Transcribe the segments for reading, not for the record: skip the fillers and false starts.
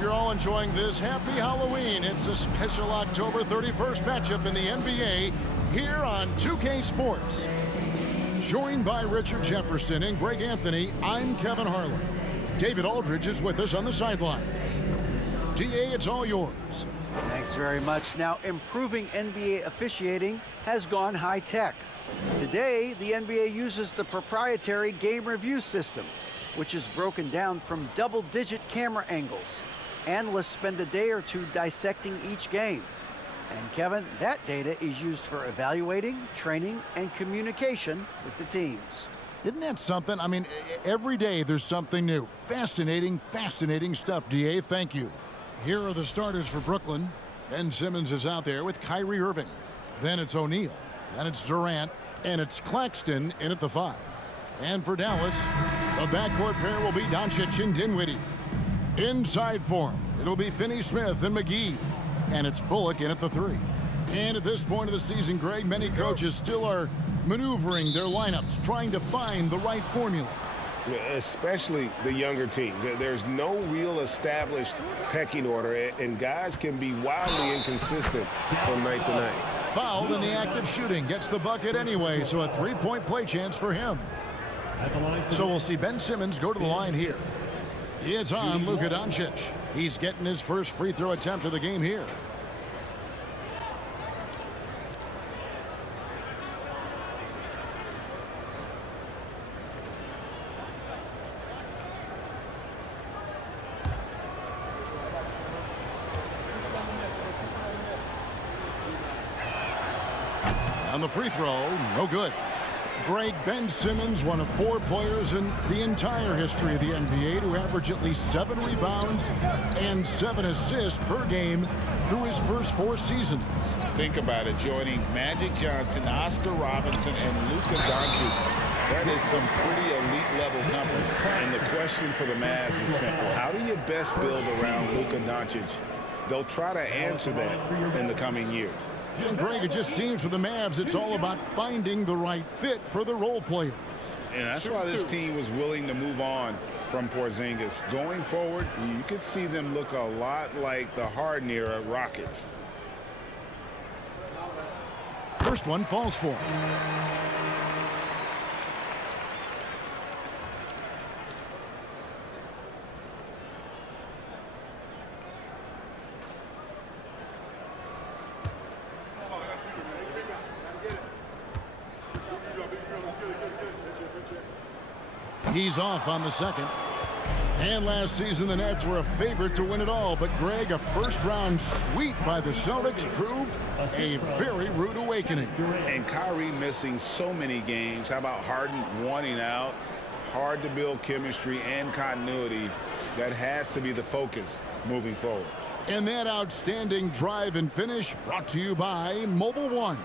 you're all enjoying this. Happy Halloween. It's a special October 31st matchup in the NBA here on 2K Sports. Joined by Richard Jefferson and Greg Anthony, I'm Kevin Harlan. David Aldridge is with us on the sidelines. DA, it's all yours. Thanks very much. Now, improving NBA officiating has gone high-tech. Today, the NBA uses the proprietary game review system, which is broken down from double-digit camera angles. Analysts spend a day or two dissecting each game. And Kevin, that data is used for evaluating, training, and communication with the teams. Isn't that something? I mean, every day there's something new. Fascinating stuff, DA. Thank you. Here are the starters for Brooklyn. Ben Simmons is out there with Kyrie Irving. Then it's O'Neal. Then it's Durant. And it's Claxton in at the 5. And for Dallas, the backcourt pair will be Doncic and Dinwiddie. Inside for him, it'll be Finney-Smith and McGee. And it's Bullock in at the 3. And at this point of the season, Greg, many coaches still are maneuvering their lineups, trying to find the right formula. Especially the younger teams. There's no real established pecking order, and guys can be wildly inconsistent from night to night. Fouled in the act of shooting, gets the bucket anyway, so a three-point play chance for him. So we'll see Ben Simmons go to the line here. It's on Luka Doncic. He's getting his first free throw attempt of the game here. On the free throw, no good. Greg, Ben Simmons, one of 4 players in the entire history of the NBA to average at least 7 rebounds and 7 assists per game through his first 4 seasons. Think about it, joining Magic Johnson, Oscar Robinson, and Luka Doncic. That is some pretty elite level company. And the question for the Mavs is simple. How do you best build around Luka Doncic? They'll try to answer that in the coming years. And Greg, it just seems for the Mavs it's all about finding the right fit for the role players. And that's why this team was willing to move on from Porzingis. Going forward, you could see them look a lot like the Harden era Rockets. First one falls for him. He's off on the second. And last season, the Nets were a favorite to win it all. But, Greg, a first-round sweep by the Celtics proved a very rude awakening. And Kyrie missing so many games. How about Harden wanting out? Hard to build chemistry and continuity. That has to be the focus moving forward. And that outstanding drive and finish brought to you by Mobile One.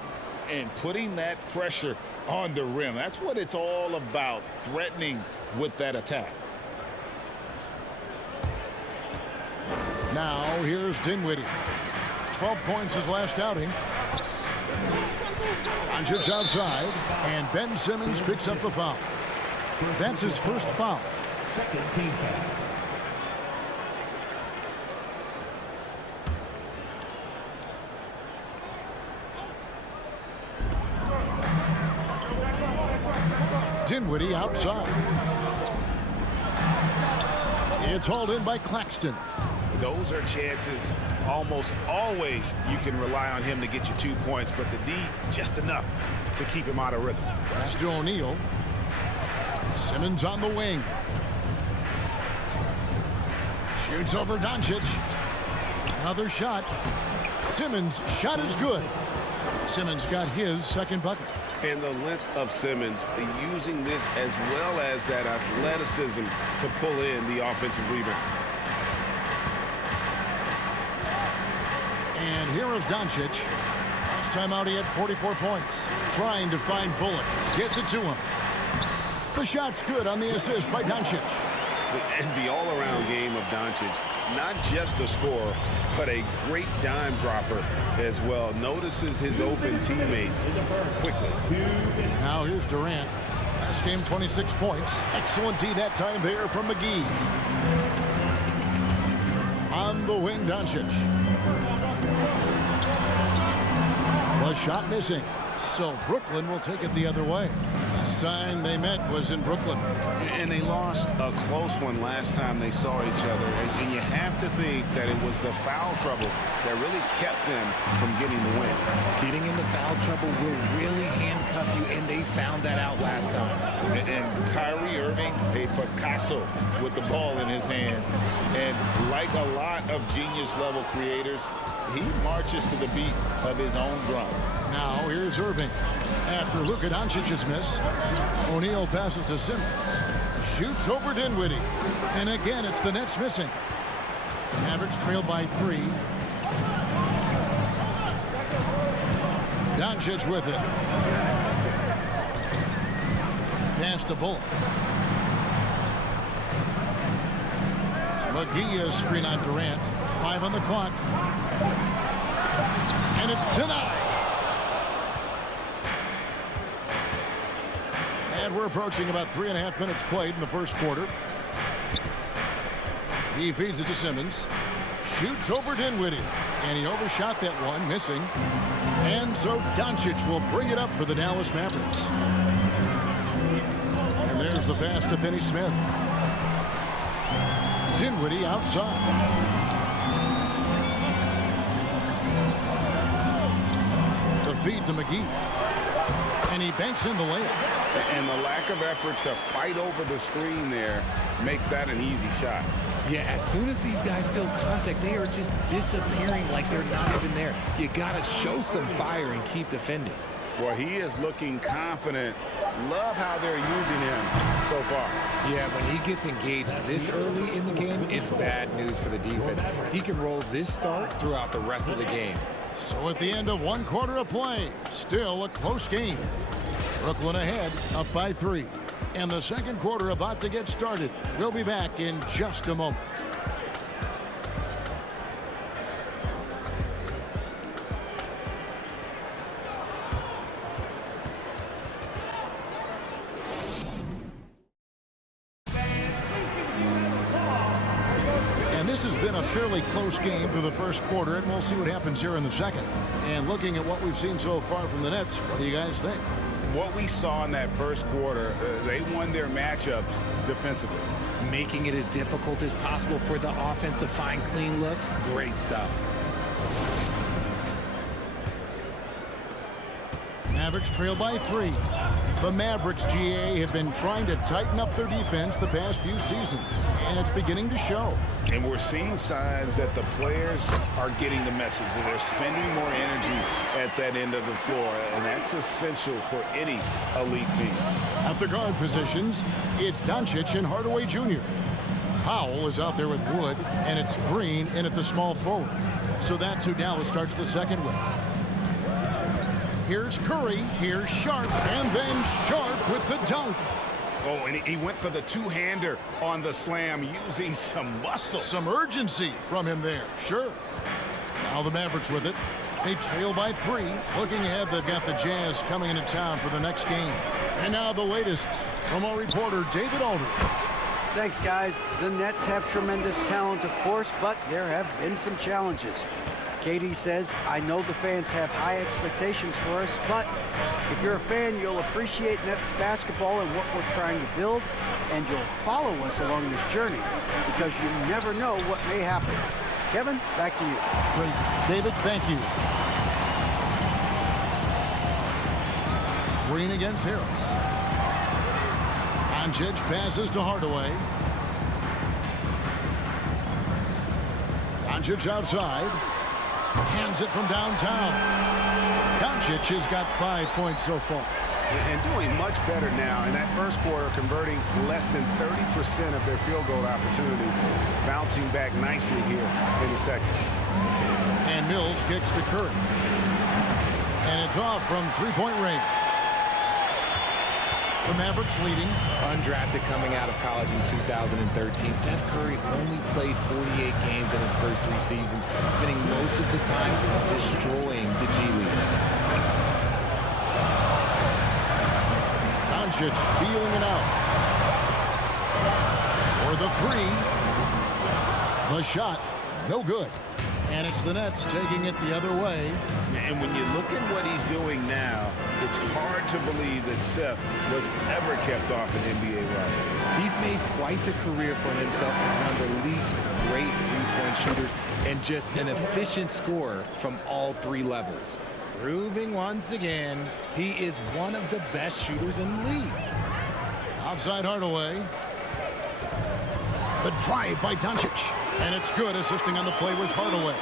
And putting that pressure on the rim. That's what it's all about, threatening with that attack. Now, here's Dinwiddie. 12 points his last outing. Doncic outside, and Ben Simmons picks up the foul. That's his first foul. Second team foul. Dinwiddie outside. It's hauled in by Claxton. Those are chances almost always you can rely on him to get you 2 points, but the D just enough to keep him out of rhythm. Pass to O'Neal. Simmons on the wing. Shoots over Doncic. Another shot. Simmons' shot is good. Simmons got his second bucket. And the length of Simmons, using this as well as that athleticism to pull in the offensive rebound. And here is Doncic. Last time out, he had 44 points. Trying to find Bullock. Gets it to him. The shot's good on the assist by Doncic. The all-around game of Doncic, not just a scorer, but a great dime dropper as well. Notices his open teammates quickly. Now here's Durant. Last game, 26 points. Excellent D that time there from McGee. On On the wing, Doncic. The shot missing. So Brooklyn will take it the other way. Last time they met was in Brooklyn. And they lost a close one last time they saw each other. And you have to think that it was the foul trouble that really kept them from getting the win. Getting into foul trouble will really handcuff you, and they found that out last time. And Kyrie Irving, a Picasso with the ball in his hands. And like a lot of genius-level creators, he marches to the beat of his own drum. Now here's Irving. After Luka Doncic's miss, O'Neal passes to Simmons. Shoots over Dinwiddie. And again, it's the Nets missing. Mavericks trail by 3. Doncic with it. Pass to Bullock. McGee is screen on Durant. 5 on the clock. And it's denied. And we're approaching about 3.5 minutes played in the first quarter. He feeds it to Simmons. Shoots over Dinwiddie. And he overshot that one, missing. And so Doncic will bring it up for the Dallas Mavericks. And there's the pass to Finney-Smith. Dinwiddie outside. The feed to McGee. And he banks in the layup. And the lack of effort to fight over the screen there makes that an easy shot. Yeah, as soon as these guys feel contact, they are just disappearing like they're not even there. You got to show some fire and keep defending. Well, he is looking confident. Love how they're using him so far. Yeah, when he gets engaged this early in the game, it's bad news for the defense. He can roll this start throughout the rest of the game. So at the end of 1 quarter of play, still a close game. Brooklyn ahead, up by 3. And the second quarter about to get started. We'll be back in just a moment. And this has been a fairly close game through the first quarter, and we'll see what happens here in the second. And looking at what we've seen so far from the Nets, what do you guys think? What we saw in that first quarter, they won their matchups defensively. Making it as difficult as possible for the offense to find clean looks. Great stuff. Mavericks trail by 3. The Mavericks, GA, have been trying to tighten up their defense the past few seasons, and it's beginning to show. And we're seeing signs that the players are getting the message, that they're spending more energy at that end of the floor, and that's essential for any elite team. At the guard positions, it's Doncic and Hardaway Jr. Powell is out there with Wood, and it's Green in at the small forward. So that's who Dallas starts the second with. Here's Curry, here's Sharp, and then Sharp with the dunk. Oh, and he went for the two-hander on the slam, using some muscle. Some urgency from him there, sure. Now the Mavericks with it. They trail by 3. Looking ahead, they've got the Jazz coming into town for the next game. And now the latest from our reporter, David Aldridge. Thanks, guys. The Nets have tremendous talent, of course, but there have been some challenges. Katie says, I know the fans have high expectations for us, but if you're a fan, you'll appreciate Nets basketball and what we're trying to build, and you'll follow us along this journey because you never know what may happen. Kevin, back to you. Great. David, thank you. Green against Harris. Doncic passes to Hardaway. Doncic outside. Hands it from downtown. Doncic has got 5 points so far. And doing much better now in that first quarter, converting less than 30% of their field goal opportunities, bouncing back nicely here in the second. And Mills kicks to Curry. And it's off from three-point range. The Mavericks leading. Undrafted coming out of college in 2013, Steph Curry only played 48 games in his first 3 seasons, spending most of the time destroying the G League. Doncic feeling it out. For the 3. The shot No good. And it's the Nets taking it the other way. And when you look at what he's doing now, it's hard to believe that Seth was ever kept off an NBA roster. He's made quite the career for himself as one of the league's great three-point shooters and just an efficient scorer from all three levels. Proving once again, he is one of the best shooters in the league. Outside Hardaway. The drive by Doncic. And it's good, assisting on the play with Hardaway.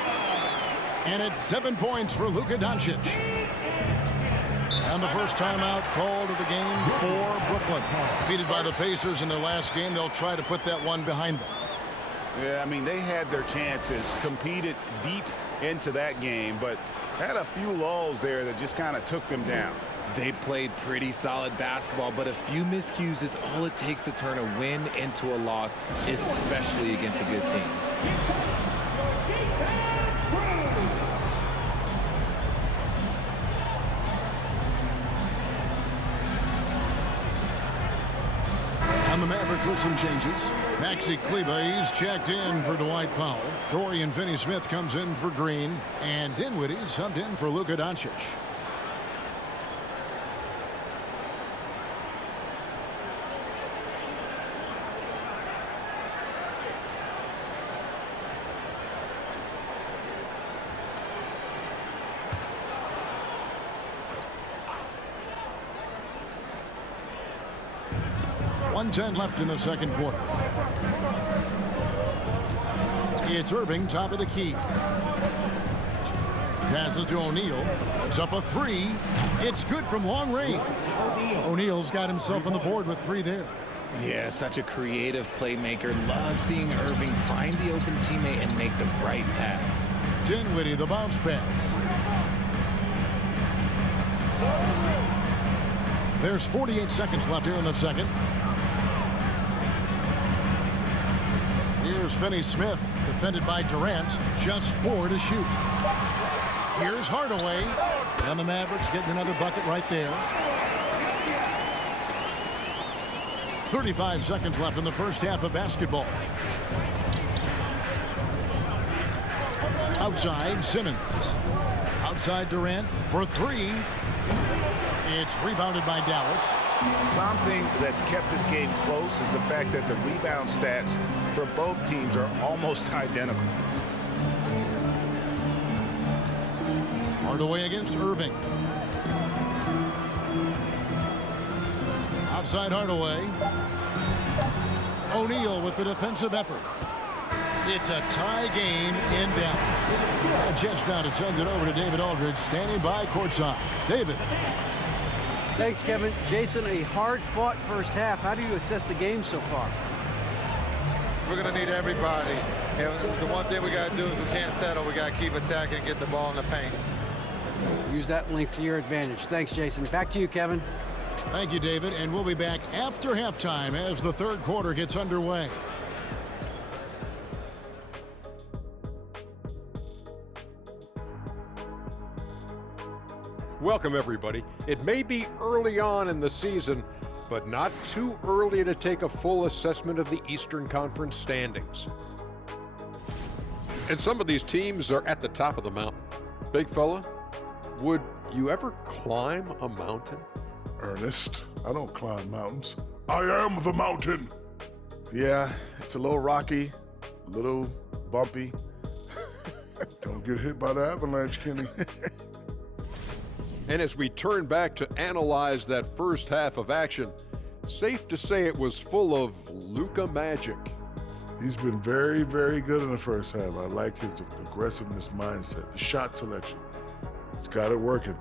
And it's 7 points for Luka Doncic. And the first timeout called of the game for Brooklyn. Defeated by the Pacers in their last game, they'll try to put that one behind them. Yeah, I mean, they had their chances, competed deep into that game, but had a few lulls there that just kind of took them down. They played pretty solid basketball, but a few miscues is all it takes to turn a win into a loss, especially against a good team. And the Mavericks with some changes. Maxi Kleba, he's checked in for Dwight Powell. Dorian Finney-Smith comes in for Green. And Dinwiddie subbed in for Luka Doncic. .110 left in the second quarter. It's Irving, top of the key. Passes to O'Neal. Puts up a three. It's good from long range. O'Neal's got himself on the board with 3 there. Yeah, such a creative playmaker. Love seeing Irving find the open teammate and make the right pass. Dinwiddie, the bounce pass. There's 48 seconds left here in the second. Here's Finney-Smith, defended by Durant. Just 4 to shoot. Here's Hardaway. And the Mavericks getting another bucket right there. 35 seconds left in the first half of basketball. Outside, Simmons. Outside Durant for 3. It's rebounded by Dallas. Something that's kept this game close is the fact that the rebound stats for both teams are almost identical. Hardaway against Irving. Outside Hardaway. O'Neal with the defensive effort. It's a tie game in Dallas. A chance now to send it over to David Aldridge, standing by courtside. David. Thanks, Kevin. Jason, a hard-fought first half. How do you assess the game so far? We're going to need everybody. And the one thing we got to do is we can't settle. We got to keep attacking and get the ball in the paint. Use that length to your advantage. Thanks, Jason. Back to you, Kevin. Thank you, David. And we'll be back after halftime as the third quarter gets underway. Welcome, everybody. It may be early on in the season, but not too early to take a full assessment of the Eastern Conference standings. And some of these teams are at the top of the mountain. Big fella, would you ever climb a mountain? Ernest, I don't climb mountains. I am the mountain. Yeah, it's a little rocky, a little bumpy. Don't get hit by the avalanche, Kenny. And as we turn back to analyze that first half of action, safe to say it was full of Luka magic. He's been very, very good in the first half. I like his aggressiveness mindset, the shot selection. He's got it working.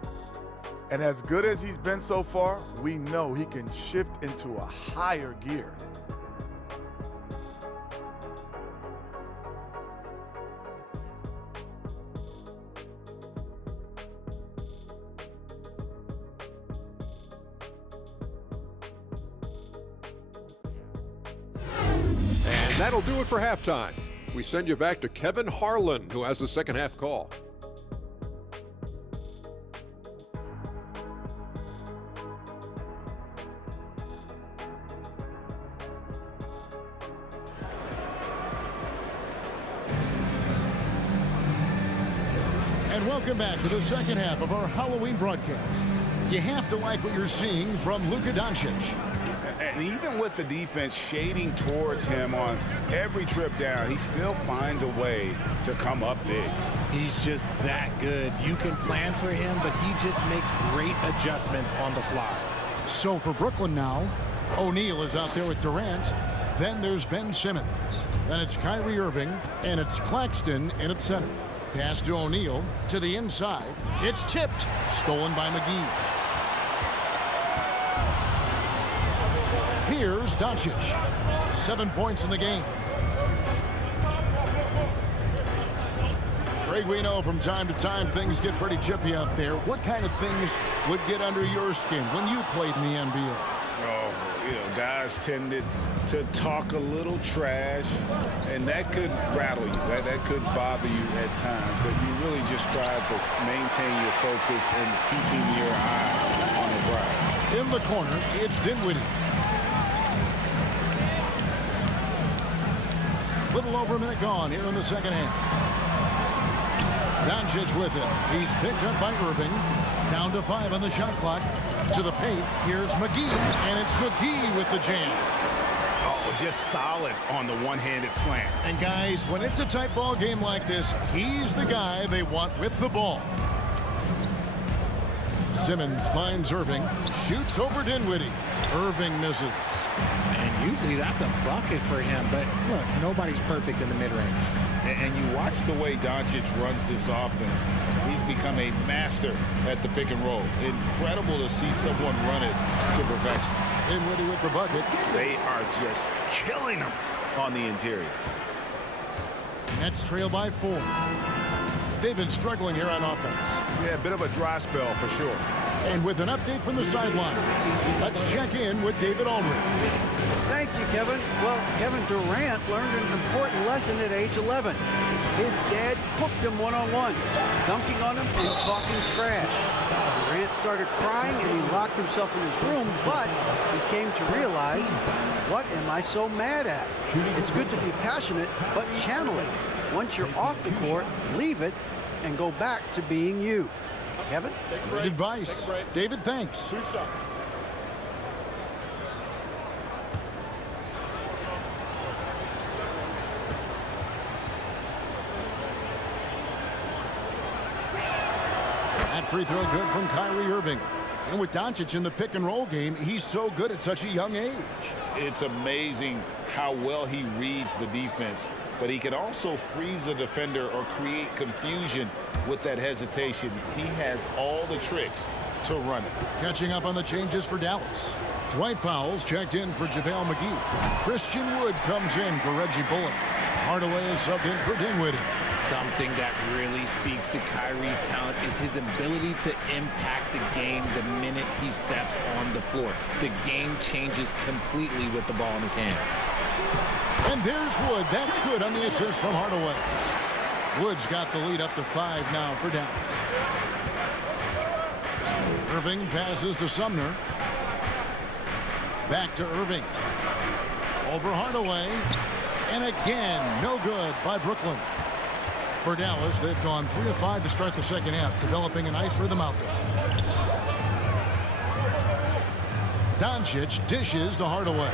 And as good as he's been so far, we know he can shift into a higher gear. And that'll do it for halftime. We send you back to Kevin Harlan, who has the second half call. And welcome back to the second half of our Halloween broadcast. You have to like what you're seeing from Luka Doncic. And even with the defense shading towards him on every trip down, he still finds a way to come up big. He's just that good. You can plan for him, but he just makes great adjustments on the fly. So for Brooklyn now, O'Neal is out there with Durant. Then there's Ben Simmons. Then it's Kyrie Irving, and it's Claxton in at center. Pass to O'Neal to the inside. It's tipped. Stolen by McGee. Here's Doncic. 7 points in the game. Greg, we know from time to time things get pretty chippy out there. What kind of things would get under your skin when you played in the NBA? Oh, guys tended to talk a little trash, and that could rattle you. That could bother you at times, but you really just try to maintain your focus and keeping your eye on the prize. In the corner, it's Dinwiddie. Little over a minute gone here in the second half. Doncic with it. He's picked up by Irving. Down to 5 on the shot clock. To the paint. Here's McGee. And it's McGee with the jam. Oh, just solid on the one-handed slam. And guys, when it's a tight ball game like this, he's the guy they want with the ball. Simmons finds Irving. Shoots over Dinwiddie. Irving misses. And usually that's a bucket for him, but look, nobody's perfect in the mid-range. And you watch the way Doncic runs this offense. He's become a master at the pick and roll. Incredible to see someone run it to perfection. Dinwiddie with the bucket. They are just killing him on the interior. Nets trail by 4. They've been struggling here on offense. Yeah, a bit of a dry spell for sure. And with an update from the sideline, let's check in with David Aldridge. Thank you, Kevin. Well, Kevin Durant learned an important lesson at age 11. His dad cooked him one-on-one, dunking on him and talking trash. Durant started crying and he locked himself in his room, but he came to realize, what am I so mad at? It's good to be passionate, but channel it. Once you're off the court, leave it and go back to being you. Kevin? Great advice. David, thanks. That free throw good from Kyrie Irving. And with Doncic in the pick and roll game, he's so good at such a young age. It's amazing how well he reads the defense, but he can also freeze the defender or create confusion with that hesitation. He has all the tricks to run it. Catching up on the changes for Dallas. Dwight Powell's checked in for JaVale McGee. Christian Wood comes in for Reggie Bullock. Hardaway is subbed in for Dinwiddie. Something that really speaks to Kyrie's talent is his ability to impact the game the minute he steps on the floor. The game changes completely with the ball in his hands. And there's Wood. That's good on the assist from Hardaway. Wood's got the lead up to 5 now for Dallas. Irving passes to Sumner. Back to Irving. Over Hardaway. And again, no good by Brooklyn. For Dallas, they've gone 3 of 5 to start the second half, developing a nice rhythm out there. Doncic dishes to Hardaway.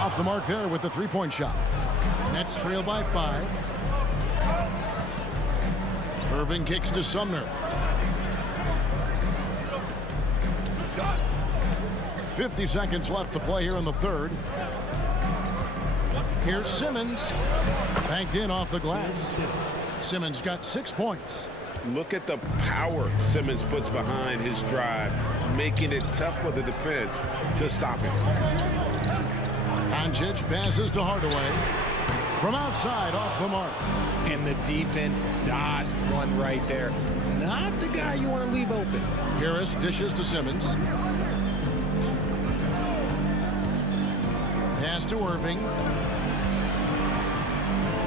Off the mark there with the three-point shot. Nets trail by 5. Irving kicks to Sumner. 50 seconds left to play here in the third. Here's Simmons. Banked in off the glass. Simmons got 6 points. Look at the power Simmons puts behind his drive, making it tough for the defense to stop him. Doncic passes to Hardaway. From outside, off the mark. And the defense dodged one right there. Not the guy you want to leave open. Harris dishes to Simmons. Pass to Irving.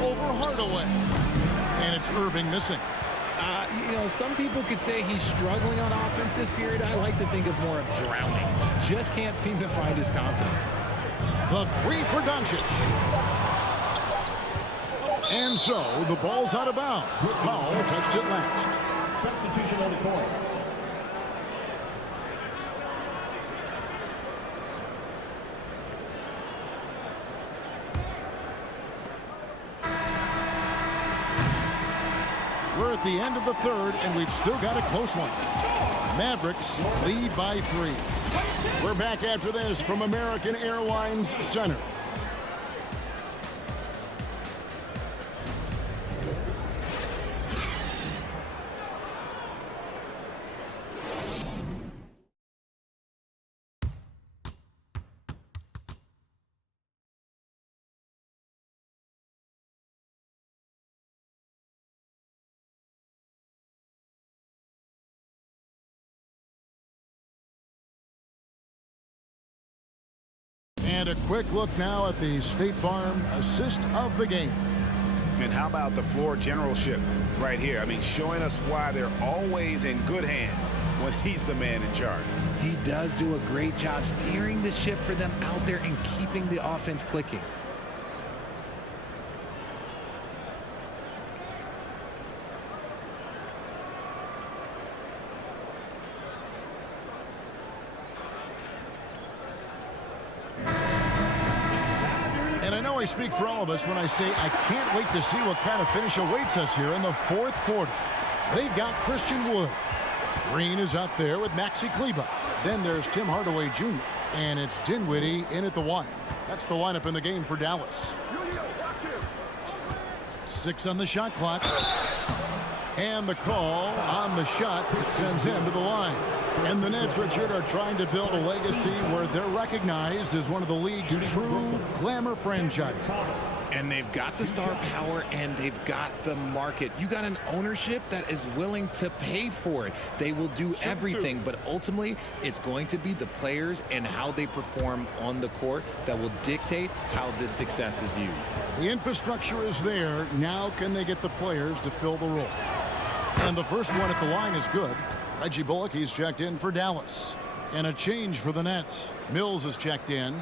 Over Hardaway. And it's Irving missing. Some people could say he's struggling on offense this period. I like to think of more of drowning. Just can't seem to find his confidence. The three for Doncic. And so the ball's out of bounds. Powell touched it last. Substitution on the court. We're at the end of the third, and we've still got a close one. Mavericks lead by 3. We're back after this from American Airlines Center. And a quick look now at the State Farm assist of the game. And how about the floor generalship right here? I mean, showing us why they're always in good hands when he's the man in charge. He does do a great job steering the ship for them out there and keeping the offense clicking. And I know I speak for all of us when I say I can't wait to see what kind of finish awaits us here in the fourth quarter. They've got Christian Wood. Green is out there with Maxi Kleber. Then there's Tim Hardaway Jr. And it's Dinwiddie in at the 1. That's the lineup in the game for Dallas. 6 on the shot clock. And the call on the shot that sends him to the line. And the Nets, Richard, are trying to build a legacy where they're recognized as one of the league's true glamour franchises. And they've got the star power and they've got the market. You got an ownership that is willing to pay for it. They will do everything, but ultimately it's going to be the players and how they perform on the court that will dictate how this success is viewed. The infrastructure is there. Now can they get the players to fill the role? And the first one at the line is good. Reggie Bullock, he's checked in for Dallas. And a change for the Nets. Mills is checked in.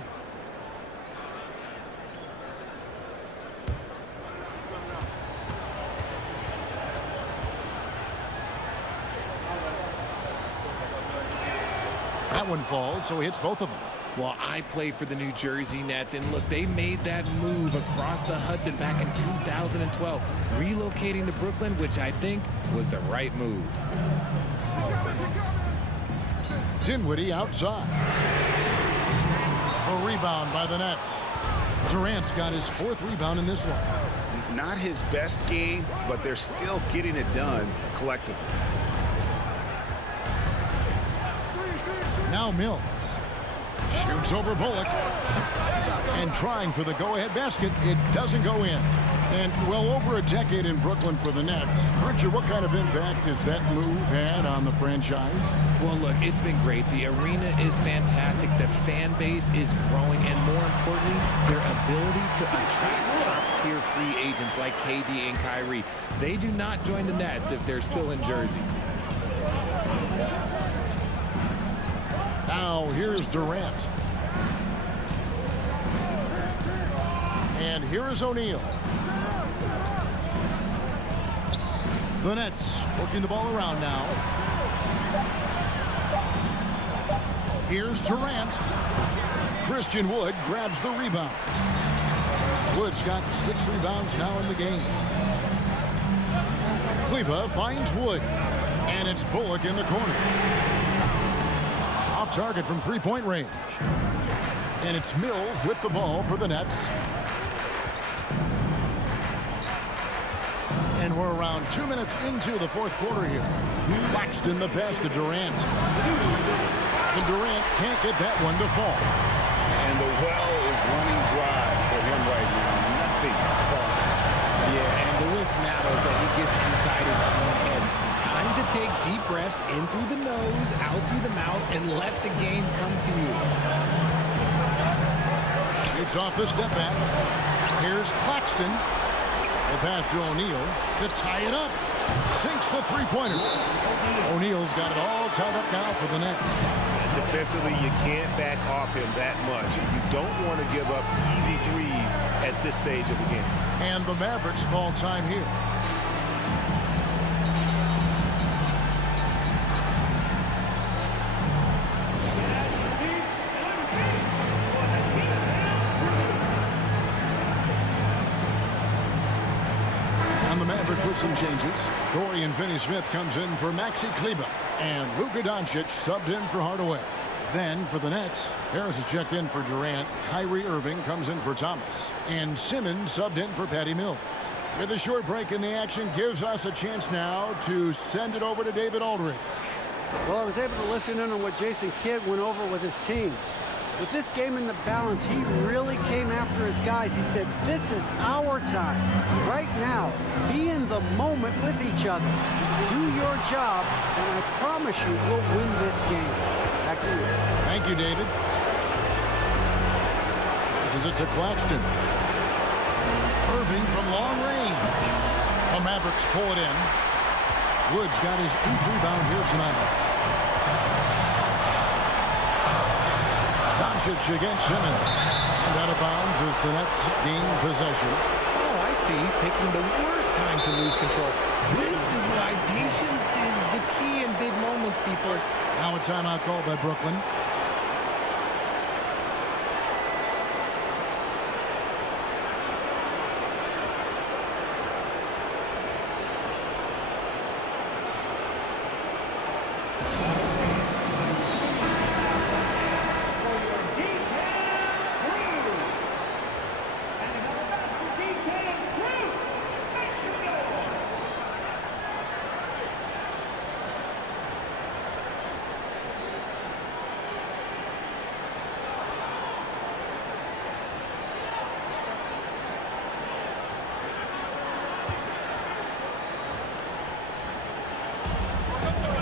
That one falls, so he hits both of them. Well, I play for the New Jersey Nets, and look, they made that move across the Hudson back in 2012, relocating to Brooklyn, which I think was the right move. Dinwiddie outside. A rebound by the Nets. Durant's got his 4th rebound in this one. Not his best game, but they're still getting it done collectively. Now Mills. Shoots over Bullock. And trying for the go-ahead basket. It doesn't go in. And well over a decade in Brooklyn for the Nets. Richard, what kind of impact has that move had on the franchise? Well, look, it's been great. The arena is fantastic. The fan base is growing. And more importantly, their ability to attract top-tier free agents like KD and Kyrie. They do not join the Nets if they're still in Jersey. Now here's Durant. And here is O'Neal. The Nets working the ball around now. Here's Durant. Christian Wood grabs the rebound. Wood's got 6 rebounds now in the game. Kleber finds Wood. And it's Bullock in the corner. Off target from 3-point range. And it's Mills with the ball for the Nets. And we're around 2 minutes into the fourth quarter here. Claxton the pass to Durant. And Durant can't get that one to fall. And the well is running dry for him right now. Nothing falling. Yeah, and the risk now is that he gets inside his own head. Time to take deep breaths in through the nose, out through the mouth, and let the game come to you. Shoots off the step back. Here's Claxton. The pass to O'Neal to tie it up. Sinks the 3-pointer. O'Neal's got it all tied up now for the Nets. Defensively, you can't back off him that much. You don't want to give up easy threes at this stage of the game. And the Mavericks call time here. And the Mavericks with some changes. Dorian Finney-Smith comes in for Maxi Kleber. And Luka Doncic subbed in for Hardaway. Then for the Nets, Harris has checked in for Durant. Kyrie Irving comes in for Thomas. And Simmons subbed in for Patty Mills. With a short break in the action, gives us a chance now to send it over to David Aldridge. Well, I was able to listen in on what Jason Kidd went over with his team. With this game in the balance, he really came after his guys. He said, this is our time. Right now, be in the moment with each other. Do your job, and I promise you we'll win this game. Back to you. Thank you, David. This is it to Claxton. Irving from long range. The Mavericks pull it in. Woods got his 8th rebound here tonight. Doncic against Simmons. And out of bounds as the Nets gain possession. Oh, I see. Picking the worst time to lose control. This is why patience is the key in big moments, people. Now a timeout called by Brooklyn.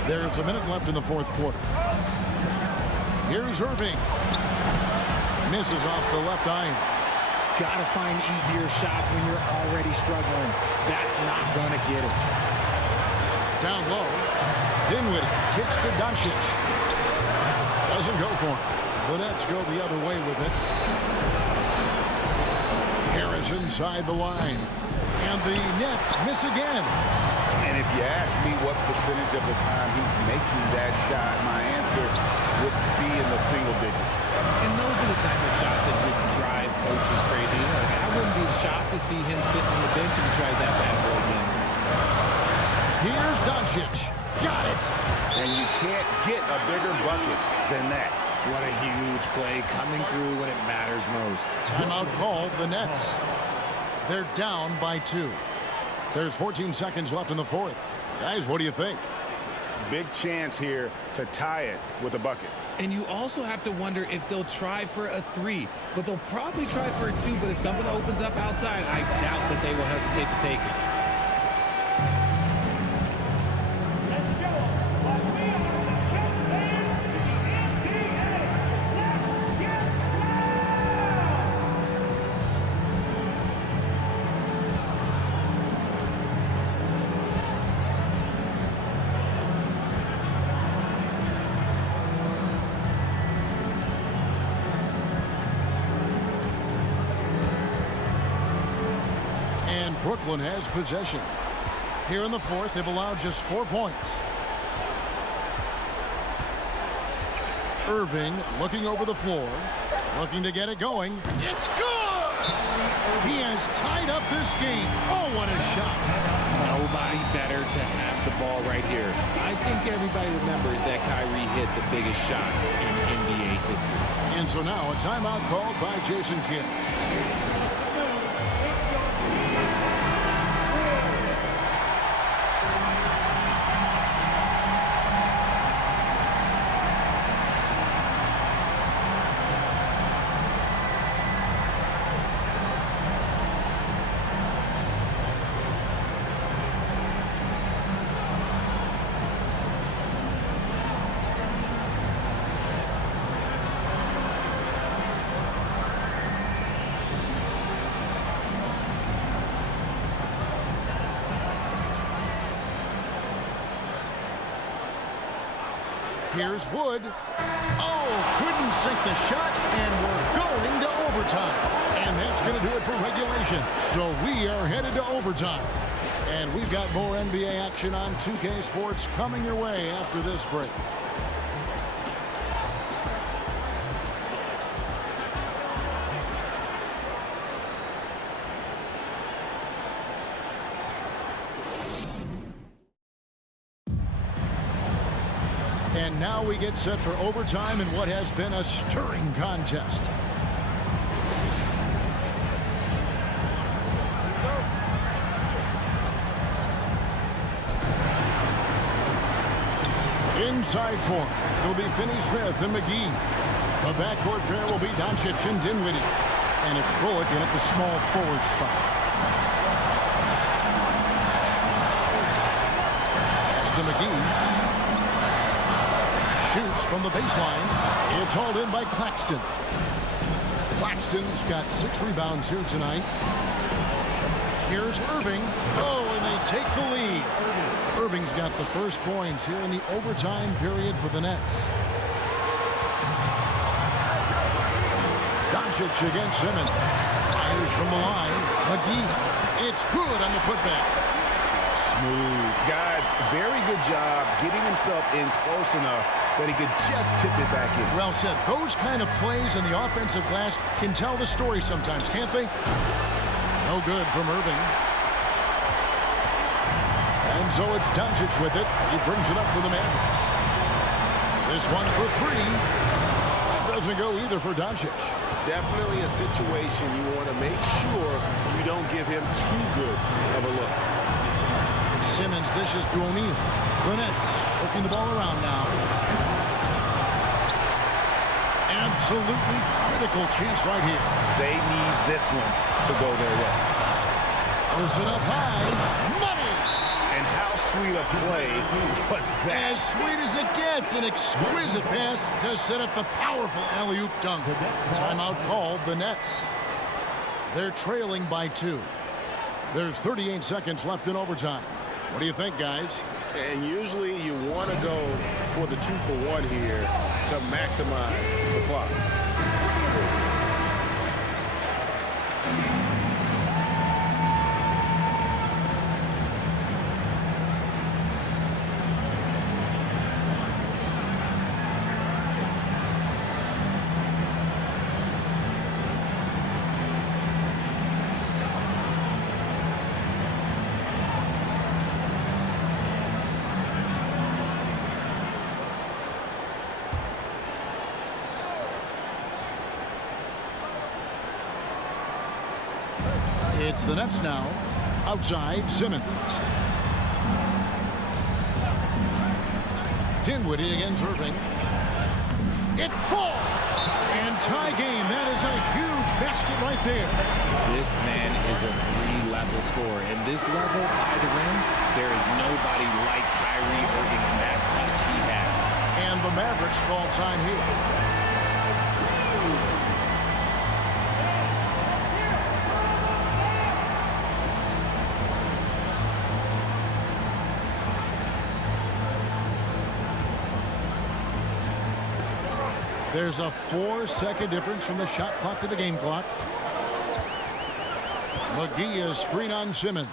There's a minute left in the fourth quarter. Here's Irving. Misses off the left iron. Gotta find easier shots when you're already struggling. That's not gonna get it. Down low. Dinwiddie kicks to Doncic. Doesn't go for it. The Nets go the other way with it. Harris inside the line. And the Nets miss again. And if you ask me what percentage of the time he's making that shot, my answer would be in the single digits. And those are the type of shots that just drive coaches crazy. I wouldn't be shocked to see him sitting on the bench if he tries that bad boy again. Here's Doncic. Got it. And you can't get a bigger bucket than that. What a huge play coming through when it matters most. Timeout called the Nets. They're down by 2. There's 14 seconds left in the fourth. Guys, what do you think? Big chance here to tie it with a bucket. And you also have to wonder if they'll try for a 3. But they'll probably try for a 2. But if something opens up outside, I doubt that they will hesitate to take it. Brooklyn has possession. Here in the fourth, they've allowed just 4 points. Irving looking over the floor, looking to get it going. It's good! He has tied up this game. Oh, what a shot. Nobody better to have the ball right here. I think everybody remembers that Kyrie hit the biggest shot in NBA history. And so now a timeout called by Jason Kidd. Here's Wood. Oh, couldn't sink the shot, and we're going to overtime. And that's going to do it for regulation. So we are headed to overtime. And we've got more NBA action on 2K Sports coming your way after this break. And now we get set for overtime in what has been a stirring contest. Inside court, it'll be Finney-Smith and McGee. The backcourt pair will be Doncic and Dinwiddie. And it's Bullock in at the small forward spot. Pass to McGee. Shoots from the baseline. It's hauled in by Claxton. Claxton's got 6 rebounds here tonight. Here's Irving. Oh, and they take the lead. Irving's got the first points here in the overtime period for the Nets. Doncic against Simmons. Fires from the line. McGee. It's good on the putback. Smooth. Guys, very good job getting himself in close enough that he could just tip it back in. Well said. Those kind of plays in the offensive glass can tell the story sometimes, can't they? No good from Irving. And so it's Doncic with it. He brings it up for the Mavericks. This one for 3. That doesn't go either for Doncic. Definitely a situation you want to make sure you don't give him too good of a look. Simmons dishes to O'Neal. The Nets working the ball around now. Absolutely critical chance right here. They need this one to go their way. Throws it up high. Money! And how sweet a play was that? As sweet as it gets. An exquisite pass to set up the powerful alley-oop dunk. Timeout called the Nets. They're trailing by 2. There's 38 seconds left in overtime. What do you think, guys? And usually you want to go for the 2-for-1 here to maximize the clock. It's the Nets now. Outside, Simmons. Dinwiddie against Irving. It falls! And tie game. That is a huge basket right there. This man is a 3-level scorer. And this level, by the rim, there is nobody like Kyrie Irving in that touch he has. And the Mavericks call time here. There's a 4-second difference from the shot clock to the game clock. McGee is screen on Simmons.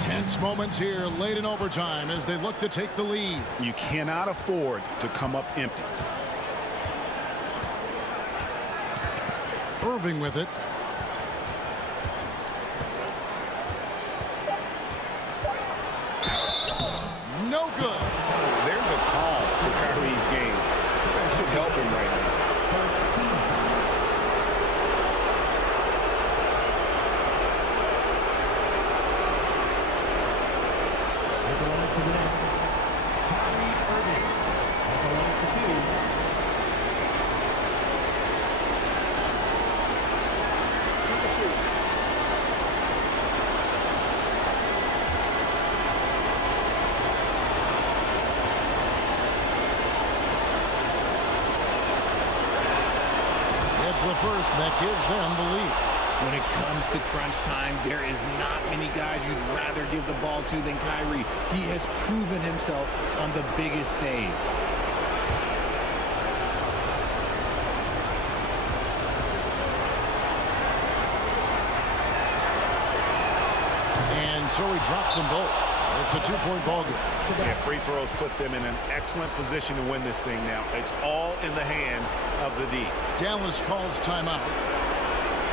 Tense moments here late in overtime as they look to take the lead. You cannot afford to come up empty. Irving with it. first. That gives them the lead. When it comes to crunch time, there is not many guys you'd rather give the ball to than Kyrie. He has proven himself on the biggest stage. And so he drops them both. It's a two-point ball game. Yeah, free throws put them in an excellent position to win this thing now. It's all in the hands of the D. Dallas calls timeout.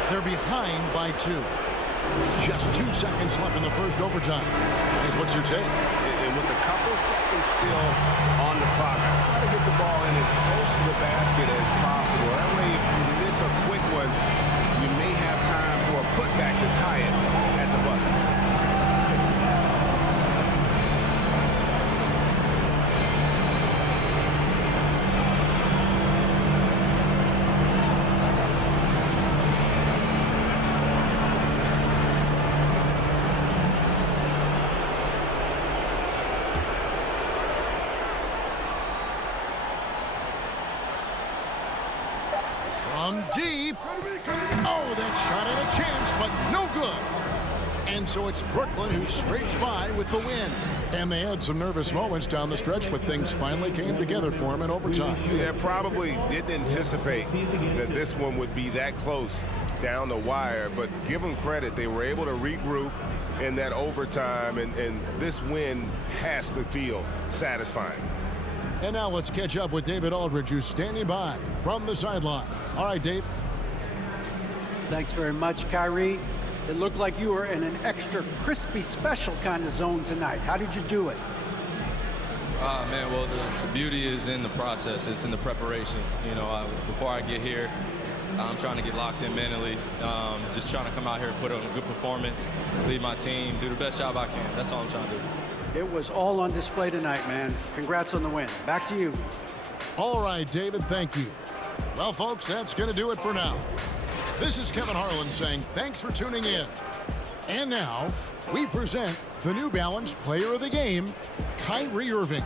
They're behind by 2. Just 2 seconds left in the first overtime. Here's what you take. And with a couple seconds still on the clock, try to get the ball in as close to the basket as possible. That way, if you miss a quick one, you may have time for a putback to tie it at the buzzer. From deep. Oh, that shot had a chance, but no good. And so it's Brooklyn who scrapes by with the win. And they had some nervous moments down the stretch, but things finally came together for them in overtime. Yeah, probably didn't anticipate that this one would be that close down the wire, but give them credit. They were able to regroup in that overtime, and this win has to feel satisfying. And now let's catch up with David Aldridge, who's standing by from the sideline. All right, Dave. Thanks very much, Kyrie. It looked like you were in an extra crispy special kind of zone tonight. How did you do it? Man, well, the beauty is in the process. It's in the preparation. You know, before I get here, I'm trying to get locked in mentally. Just trying to come out here and put on a good performance, lead my team, do the best job I can. That's all I'm trying to do. It was all on display tonight, man. Congrats on the win. Back to you. All right, David, thank you. Well, folks, that's going to do it for now. This is Kevin Harlan saying thanks for tuning in. And now, we present the New Balance Player of the Game, Kyrie Irving.